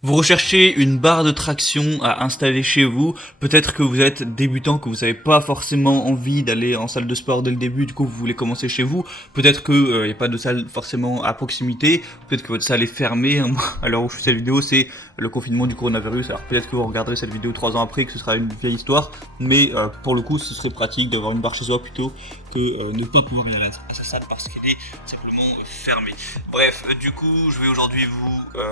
Vous recherchez une barre de traction à installer chez vous. Peut-être que vous êtes débutant, que vous n'avez pas forcément envie d'aller en salle de sport dès le début, du coup vous voulez commencer chez vous. Peut-être qu'il n'y a pas de salle forcément à proximité. Peut-être que votre salle est fermée. À l'heure où je fais cette vidéo, c'est le confinement du coronavirus. Alors peut-être que vous regarderez cette vidéo 3 ans après, que ce sera une vieille histoire. Mais pour le coup, ce serait pratique d'avoir une barre chez soi plutôt que ne pas pouvoir y aller à sa salle parce qu'elle est simplement fermée. Bref, du coup, je vais aujourd'hui vous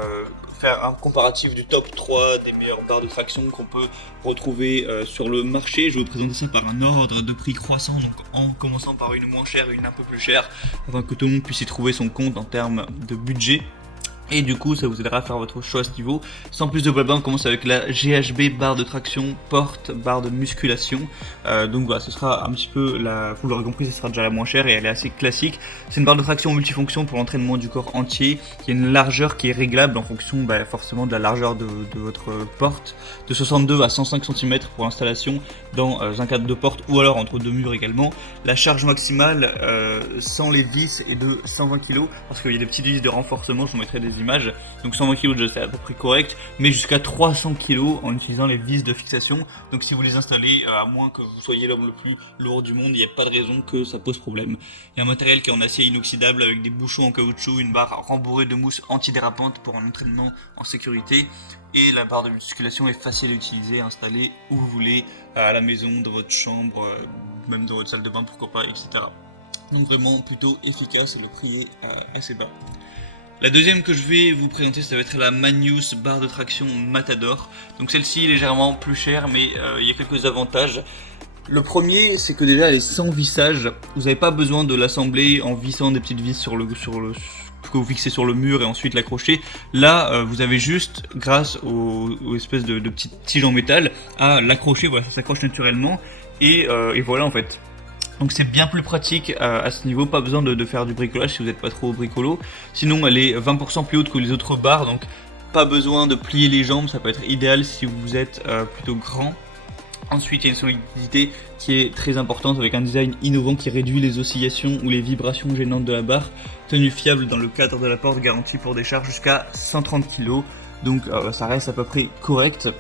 faire un comparatif du top 3 des meilleures barres de traction qu'on peut retrouver sur le marché. Je vais vous présenter ça par un ordre de prix croissant, donc en commençant par une moins chère et une un peu plus chère, afin que tout le monde puisse y trouver son compte en termes de budget. Et du coup, ça vous aidera à faire votre choix à ce niveau. Sans plus de blabla, on commence avec la GHB barre de traction porte barre de musculation. Donc voilà, ce sera un petit peu vous l'aurez compris, ce sera déjà la moins chère et elle est assez classique. C'est une barre de traction multifonction pour l'entraînement du corps entier, qui a une largeur qui est réglable en fonction forcément de la largeur de votre porte, de 62 à 105 cm pour l'installation dans un cadre de porte ou alors entre deux murs également. La charge maximale sans les vis est de 120 kg parce qu'il y a des petites vis de renforcement, je vous mettrai des images, donc 120 kg déjà c'est à peu près correct, mais jusqu'à 300 kg en utilisant les vis de fixation. Donc si vous les installez, à moins que vous soyez l'homme le plus lourd du monde, il n'y a pas de raison que ça pose problème. Il y a un matériel qui est en acier inoxydable avec des bouchons en caoutchouc, une barre rembourrée de mousse antidérapante pour un entraînement en sécurité, et la barre de musculation est facile à utiliser, installée où vous voulez, à la maison, dans votre chambre, même dans votre salle de bain pourquoi pas, etc. Donc vraiment plutôt efficace et le prix est assez bas. La deuxième que je vais vous présenter, ça va être la Magnus barre de traction Matador. Donc celle-ci est légèrement plus chère, mais il y a quelques avantages. Le premier, c'est que déjà elle est sans vissage. Vous n'avez pas besoin de l'assembler en vissant des petites vis que vous fixez sur le mur et ensuite l'accrocher. Là, vous avez juste, grâce aux espèces de petites tiges en métal, à l'accrocher. Voilà, ça s'accroche naturellement et voilà en fait. Donc c'est bien plus pratique à ce niveau, pas besoin de faire du bricolage si vous n'êtes pas trop bricolo. Sinon elle est 20% plus haute que les autres barres, donc pas besoin de plier les jambes, ça peut être idéal si vous êtes plutôt grand. Ensuite il y a une solidité qui est très importante avec un design innovant qui réduit les oscillations ou les vibrations gênantes de la barre. Tenue fiable dans le cadre de la porte, garantie pour des charges jusqu'à 130 kg, donc ça reste à peu près correct.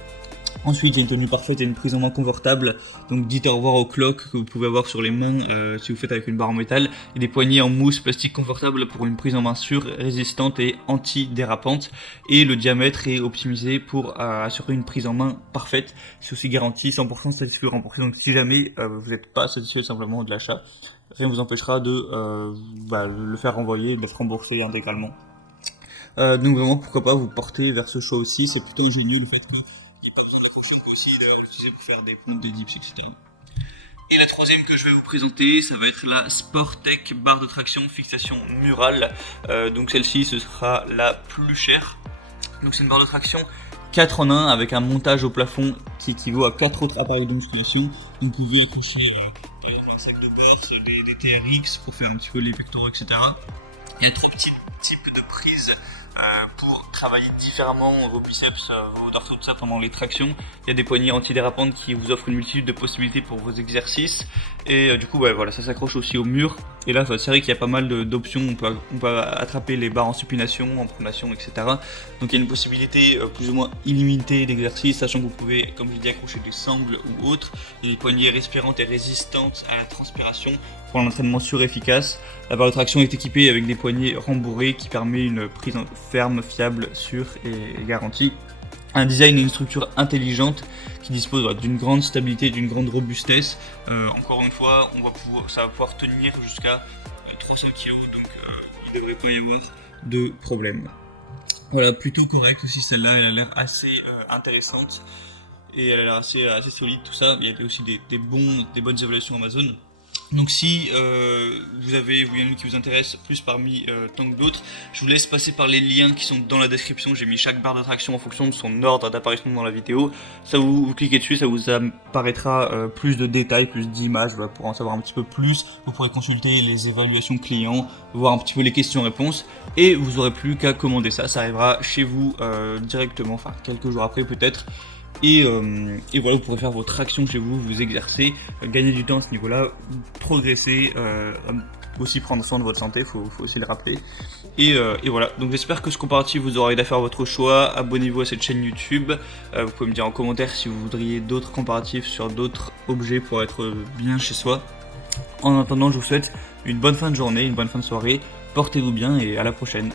Ensuite, il y a une tenue parfaite et une prise en main confortable. Donc dites au revoir aux cloques que vous pouvez avoir sur les mains si vous faites avec une barre en métal. Et des poignées en mousse plastique confortable pour une prise en main sûre, résistante et anti-dérapante. Et le diamètre est optimisé pour assurer une prise en main parfaite. C'est aussi garanti 100% satisfait ou remboursé. Donc si jamais vous n'êtes pas satisfait simplement de l'achat, rien ne vous empêchera de le faire renvoyer et d'être remboursé intégralement. Donc vraiment pourquoi pas vous porter vers ce choix aussi. C'est plutôt ingénieux le fait que il n'y a pas besoin d'accrocher aussi, d'ailleurs l'utiliser pour faire des pompes, des dips, etc. Et la troisième que je vais vous présenter, ça va être la Sportec barre de traction fixation murale. Donc celle-ci, ce sera la plus chère. Donc c'est une barre de traction 4 en 1 avec un montage au plafond qui équivaut à 4 autres appareils de musculation. Donc vous pouvez accrocher un sac de bourse, des TRX pour faire un petit peu les pectoraux, etc. Il y a 3 petits types de prises pour travailler différemment vos biceps, vos dorsaux, tout ça pendant les tractions. Il y a des poignées antidérapantes qui vous offrent une multitude de possibilités pour vos exercices. Et du coup, voilà, ça s'accroche aussi au mur. Et là, c'est vrai qu'il y a pas mal d'options. On peut attraper les barres en supination, en pronation, etc. Donc il y a une possibilité plus ou moins illimitée d'exercices, sachant que vous pouvez, comme je l'ai dit, accrocher des sangles ou autres. Il y a des poignées respirantes et résistantes à la transpiration pour un entraînement sûr et efficace. La barre de traction est équipée avec des poignées rembourrées qui permet une prise ferme, fiable, sûre et garantie. Un design et une structure intelligente qui dispose d'une grande stabilité, d'une grande robustesse. Encore une fois, ça va pouvoir tenir jusqu'à 300 kg, donc il ne devrait pas y avoir de problème. Voilà, plutôt correct aussi celle-là, elle a l'air assez intéressante et elle a l'air assez solide, tout ça. Il y a aussi des bonnes évaluations Amazon. Donc si vous y en a une qui vous intéresse plus parmi tant que d'autres, je vous laisse passer par les liens qui sont dans la description. J'ai mis chaque barre d'attraction en fonction de son ordre d'apparition dans la vidéo. Ça vous cliquez dessus, ça vous apparaîtra plus de détails, plus d'images, voilà, pour en savoir un petit peu plus. Vous pourrez consulter les évaluations clients, voir un petit peu les questions-réponses, et vous aurez plus qu'à commander ça. Ça arrivera chez vous directement, enfin quelques jours après peut-être. Et voilà, vous pourrez faire votre action chez vous, vous exercer, gagner du temps à ce niveau-là, progresser aussi prendre soin de votre santé, faut aussi le rappeler. Et voilà, donc j'espère que ce comparatif vous aura aidé à faire votre choix. Abonnez-vous à cette chaîne YouTube. Vous pouvez me dire en commentaire si vous voudriez d'autres comparatifs sur d'autres objets pour être bien chez soi. En attendant, je vous souhaite une bonne fin de journée, une bonne fin de soirée. Portez-vous bien et à la prochaine.